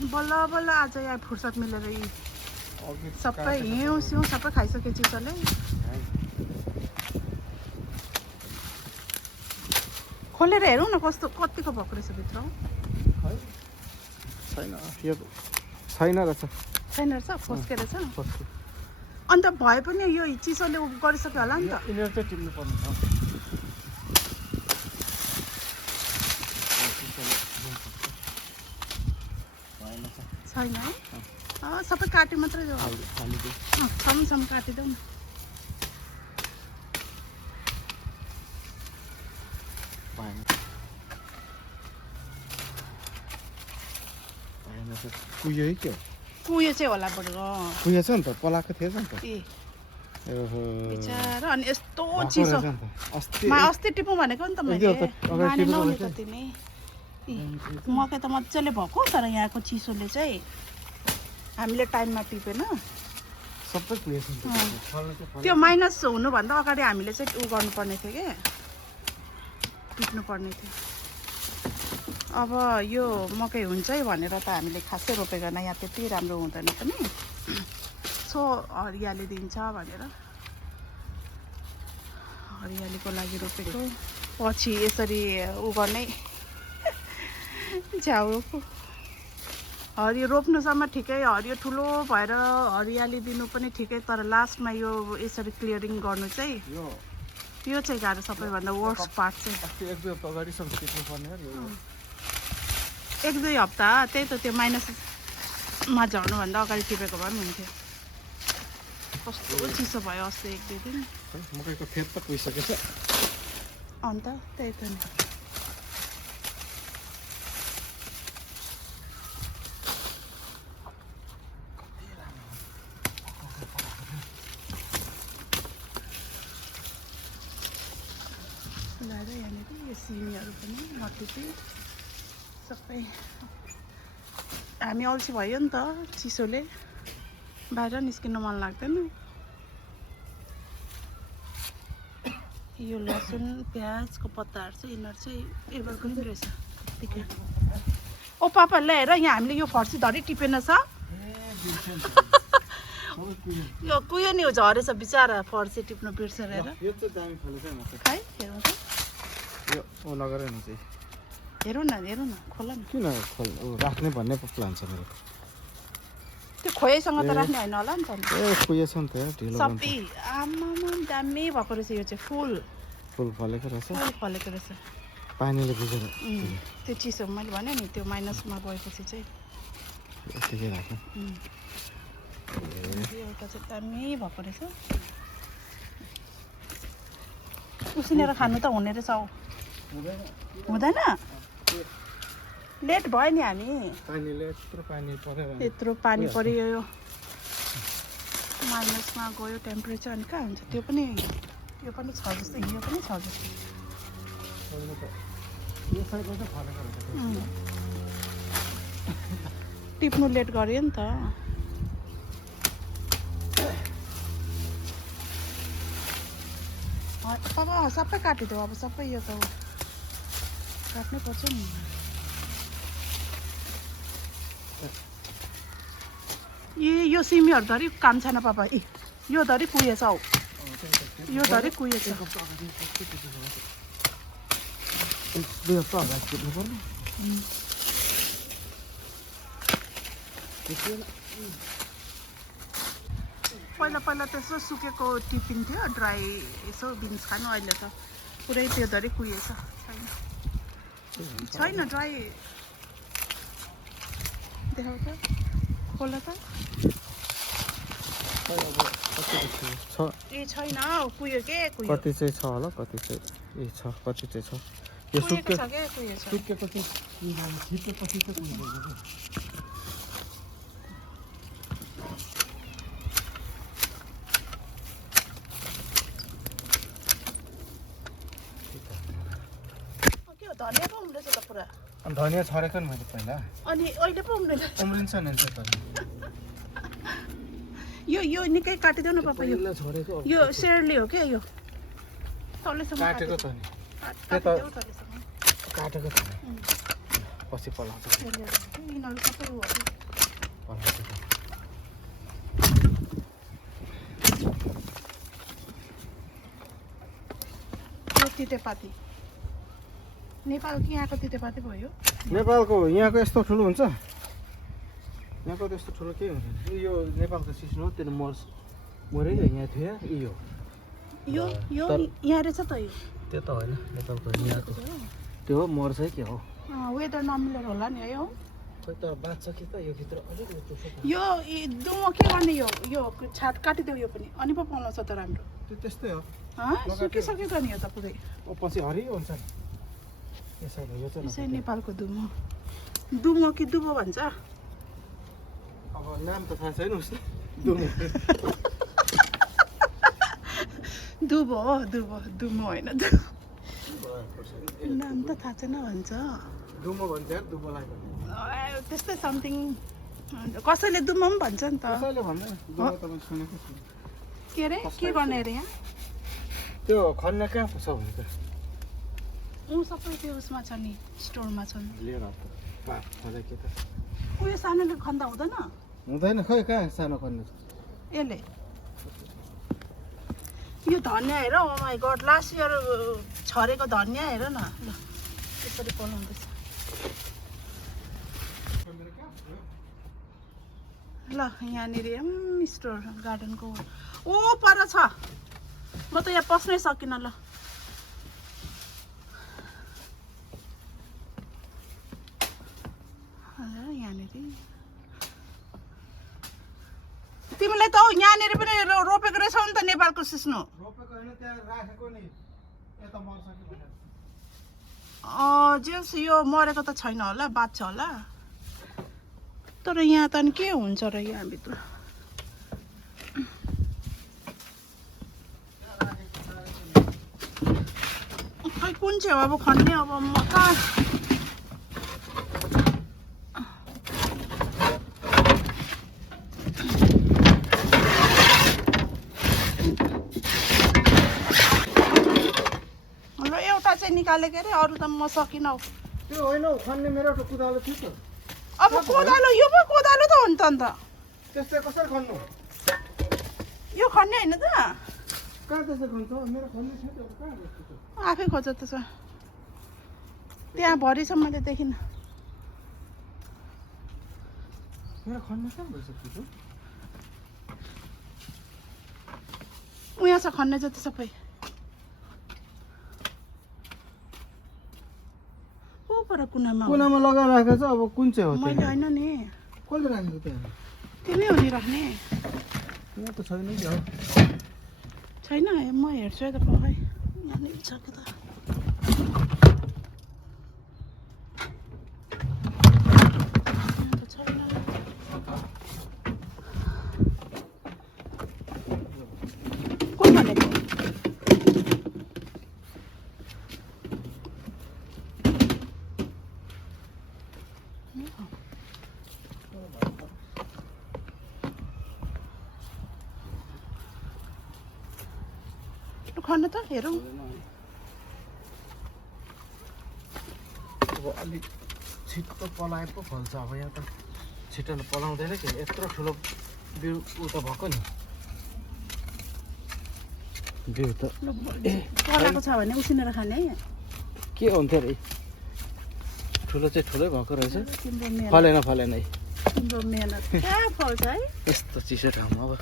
बल्ल बल्ल आज यहाँ फुर्सद मिलेर सबै हिउँ सिउँ सबै खाइसके चिसोले खोलेर हेरौँ न कस्तो कतिको भएको रहेछ भित्र छैन यो छैन रहेछ छैन रहेछ फस्के रहेछ अन्त भए पनि यो चिसोले गरिसक्यो होला नि त यिनीहरू चाहिँ टिप्नु पर्ने छैन है सबै काटे मात्रै छम काटिदेऊ न कुयो है क्या कुयो चाहिँ होला बरु कुयो छ नि त पलाएको थिएछ नि त बिचारा अनि यस्तो चिसो अस्ति टिपौँ भनेको नि त मैले माने नहुने त तिमी मकै त मजाले भएको तर यहाँको चिसोले चाहिँ हामीले टाइममा टिपेन सबै कुयो छ त्यो माइनस हुनुभन्दा अगाडि हामीले चाहिँ उ गर्नुपर्ने थियो क्या टिप्नु पर्ने थियो अब यो मकै हुन्छ है भनेर त हामीले खासै रोपेको यहाँ त्यति राम्रो हुँदैन पनि सो हरियाली दिन्छ भनेर हरियालीको लागि रोपेको पछि यसरी उ गर्ने झ्याउ हरियो रोप्नुसम्म ठिकै हरियो ठुलो भएर हरियाली दिनु पनि ठिकै तर लास्टमा यो यसरी क्लियरिङ गर्नु चाहिँ यो चाहिँ गाह्रो सबैभन्दा वर्स्ट पार्ट चाहिँ एक दुई हप्ता त्यही त त्यो माइनसमा झर्नुभन्दा अगाडि टिपेको भए पनि हुन्थ्यो कस्तो चिसो भयो अस्ति एक दुई दिन मकैको फेद त पुगिसकेछ अन्त त्यही त नि यहाँनिर यो सिमीहरू पनि नटिपी सबै हामी अल्छी भयो नि त चिसोले बाहिर निस्किनु मन लाग्दैन यो लसुन प्याजको पत्ताहरू चाहिँ यिनीहरू चाहिँ एभरग्रिन रहेछ त्यतिकै ओ पापा ल्याएर यहाँ हामीले यो फर्सी धरी टिपेन छ यो कुयो नि झरेछ बिचारा फर्सी टिप्नु बिर्सेर यो चाहिँ दामी फलेछ खै हेरौँ त यो ओ नगरेन चाहिँ हेरौँ न खोला न किन राख्ने भन्ने प्लान छ मेरो त्यो खोयैसँग त राख्ने होइन होला नि त ए खोया छ नि त ढिलो सबै आमामा दामी भएको रहेछ यो चाहिँ फुल फलेको रहेछ पानीले भिजेर त्यो चिसो मैले भने नि त्यो माइनसमा गएपछि चाहिँ यतिकै राख्नु एउटा चाहिँ दामी भएको रहेछ उसिनेर खानु त हुने रहेछ हुँदैन लेट भयो नि हामी यत्रो पानी पऱ्यो यो माइनसमा गयो टेम्परेचर अनि कहाँ हुन्छ त्यो पनि छ जस्तो यो पनि छ जस्तो टिप्नु लेट गऱ्यो नि त अब सबै काटिदियो अब सबै यो त काट्नै पर्छ नि यो सिमीहरू धरि काम छैन पापा यो धरि कुहिएछ हौ यो धरि कुहिएछ पहिला त्यसो सुकेको टिपिन्थ्यो ड्राई यसो बिन्स खानु अहिले त पुरै त्यो धरि कुहिएछ छैन ड्राई देखाउ त खोला त ए छैन कुहियो के कुहियो कति चाहिँ छ होला कति चाहिँ कति चाहिँ छ यो सुकेको चाहिँ छिटेपछि चाहिँ कुहिँदैन धनिया पो उम्रेछ त पुरा धनिया छरेको नि मैले पहिला अनि अहिले पो उम्रिन्छ नि यो निकै काटिदेऊ न पापा यो सेरली हो क्या यो तलेसम्म काटेको त नि काटेको त पछि पलाउँछ यिनीहरू सबै हो पलाउँछ यो तितेपाती नेपाल कि यहाँको तितेपाती भयो नेपालको यहाँको यस्तो ठुलो हुन्छ यहाँको त्यस्तो ठुलो के हुन्छ यो नेपालको सिस्नो हो त्यो मऱ्यो यहाँ थियो यो यो यहाँ रहेछ त यो त्यो त होइन नेपालको यहाँको त्यो हो मर्छ के हो वेदर नमिलेर होला नि है हो खोइ त बाँच्छ कि त यो भित्र अलिक यो दुमो के गर्ने यो छाट काटिदेऊ यो पनि अनि पो पलाउँछ त राम्रो त्यो त्यस्तै हो सुकिसक्यो त नि यो त पुरै पछि हरियो हुन्छ नि यसैले यो चाहिँ यसै नेपालको दुमो कि दुबो भन्छ अब नाम त थाहा छैन उसले दुबो हो दुमो होइन नाम त थाहा छैन भन्छ दुमो भन्छ यार दुबोलाई त्यस्तै समथिङ कसैले दुमो पनि भन्छ नि त कसैले भन्दैन दुबो तपाईँ सुनेको छु के अरे के गर्ने अरे यहाँ त्यो खन्ने कहाँ छ भने त सबै त्यो उसमा छ नि स्टोरमा छ नि लिएर के त उयो सानोले खन्दा हुँदैन हुँदैन खै कहाँ सानो खन्ने यसले यो धनियाँ हेर ओ माई गड लास्ट इयर छरेको धनियाँ हेर न ल यसरी पलाउँदैछ ल यहाँनिर स्टोर गार्डनको ओ पर छ म त यहाँ पस्नै सकिनँ ल यहाँनिर तिमीलाई त यहाँनिर पनि रोपेको रहेछौ नि त नेपालको सिस्नो रोपेको होइन त्यहाँ राखेको नि यता मर्छ कि भनेर जेस यो मरेको त छैन होला बाँच्छ होला तर यहाँ त नि के हुन्छ र यहाँभित्र खै कुन चाहिँ हो अब खन्ने अब म कहाँ निकालेको अरे अरू त म सकिनँ त्यो होइन हौ खन्ने मेरो त कुदालो थियो त अब कोदालो यो पो कोदालो त हो नि त अन्त त्यस्तै कसरी खन्नु यो खन्ने होइन त कहाँ त्यसै खन्छ मेरो खन्ने थियो त कहाँ गएको आफै खोज त छ त्यहाँ भरि छ मैले देखिनँ मेरो खन्ने कहाँ भइसक्यो उहाँ छ खन्ने जति सबै कुनामा लगाएर राखेको छ अब कुन चाहिँ हो मैले होइन नि कसले राखेको त्यहाँ तिमी हो नि राख्ने यहाँ त छैन नि छैन म हेर्छु है त खै यहाँनिर छ कि त खन्न त हेरौँ अब अलिक छिट्टो पलाए पो फल्छ अब यहाँ त छिट्टो पलाउँदैन कि यत्रो ठुलो बिउ उ त भएको नि बिउ त पलाएको छ भने उसिनेर खाने के हुन्थ्यो अरे ठुलो चाहिँ ठुलै भएको रहेछ फलेन है तिम्रो मेहनत कहाँ फल्छ है यस्तो चिसो ठाउँमा अब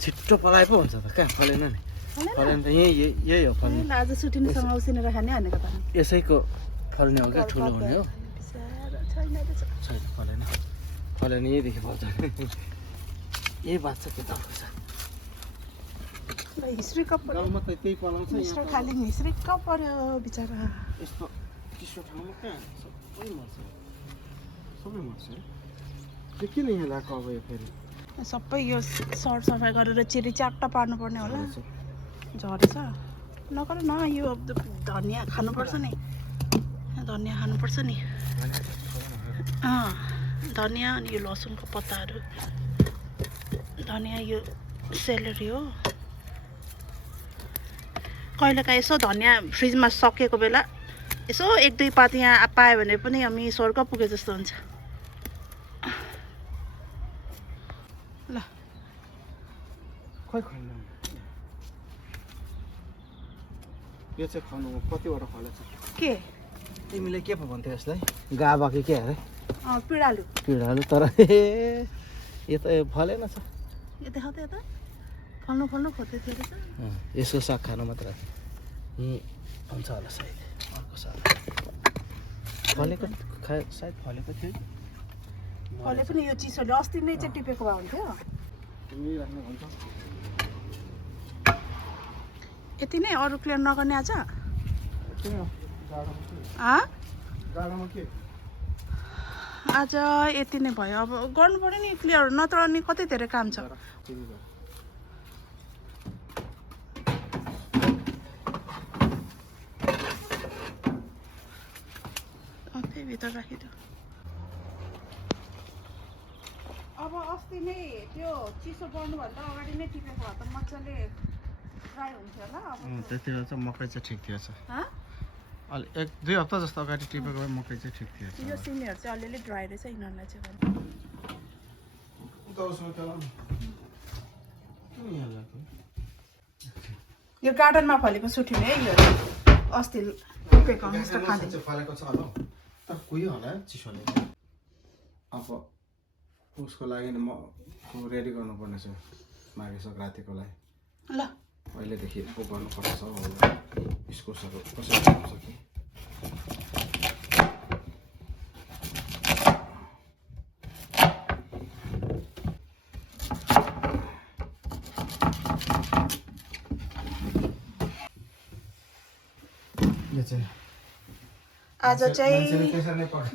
छिट्टो पलाए पो हुन्छ त कहाँ फलेन नि फलेन त यही हो फल्ने आज सुटिनसँग उसिनेर खाने भनेको त यसैको फल्ने हो क्या ठुलो हुने हो छैन फलेन यहीँदेखि फल्छ यही बात छ के त हिस्ट्री कप गाउँमा त त्यही पलाउँछ मिस्टर खाली हिस्ट्री कप पर्यो बिचरा यस्तो चिसो ठाउँमा कहाँ सबै मर्छ त्यो किन यहाँ ल्याएको अब यो फेरि सबै यो सरसफाइ गरेर चिरी च्याट्टा पार्नुपर्ने होला झरेछ नगर न यो धनियाँ खानुपर्छ नि धनियाँ खानुपर्छ नि धनियाँ अनि यो लसुनको पत्ताहरू धनियाँ यो सेलेरी हो कहिलेकाहीँ यसो धनियाँ फ्रिजमा सकेको बेला यसो 1-2 पात यहाँ पायो भने पनि हामी स्वर्ग पुगे जस्तो हुन्छ। ल खोइ खानु यो चाहिँ खानु कतिवटा फलेछ के तिमीले के पो भन्थ्यौ यसलाई गाबा के अरे पिडालु तर यो त फलेन छ यो देखाउ त यता फल्नु खोज्दै थियो रहेछ। यसको साग खानु मात्र हुन्छ होला सायद अर्को साग फलेको सायद फलेको थियो फले पनि यो चिसोले अस्ति नै चाहिँ टिपेको भए हुन्थ्यो। यति नै अरू क्लियर नगर्ने आज आज यति नै भयो। अब गर्नु पर्यो नि क्लियर नत्र अनि कति धेरै काम छ। त्यही भित्र राखिदियो। अब अस्ति नै त्यो चिसो बढ्नुभन्दा अगाडि नै टिपेको भए त मजाले ड्राई हुन्थ्यो होला। अब त्यतिखेर चाहिँ मकै चाहिँ ठिक थिएछ अलि 1-2 हप्ता जस्तो अगाडि टिपेको भए मकै चाहिँ ठिक थिएछ। यो सिनीहरू चाहिँ अलिअलि ड्राई रहेछ यिनीहरूलाई चाहिँ यो गार्डनमा फलेको सुठिने है यो अस्ति टिपेको जस्तो खाँदै फलेको छ होला तर कुहियो होला चिसोले। अब उसको लागि म रेडी गर्नुपर्ने छ माघे सङ्क्रान्तिको लागि। ल अहिलेदेखि पो गर्नुपर्छ इस्कुसहरू कसरी आउँछ कि आज चाहिँ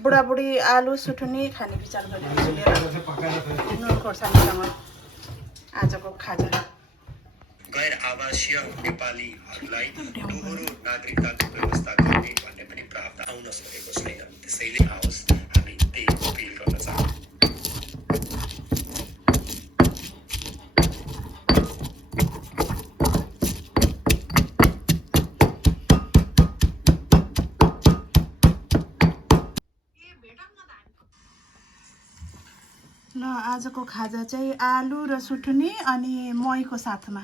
बुढाबुढी आलु सुठुनी खाने विचार गरेर नुन खोर्सानीसँग आजको खाजा। गैर आवासीय नेपालीहरूलाई दोहोरो नागरिकताको व्यवस्था गर्ने भन्ने पनि प्रावधान आउन सकेको छैन। त्यसैले आओस् हामी त्यही अपिल गर्न चाहन्छौँ। ल आजको खाजा चाहिँ आलु र सुठुनी अनि महीको साथमा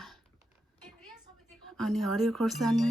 अनि हरियो खोर्सानी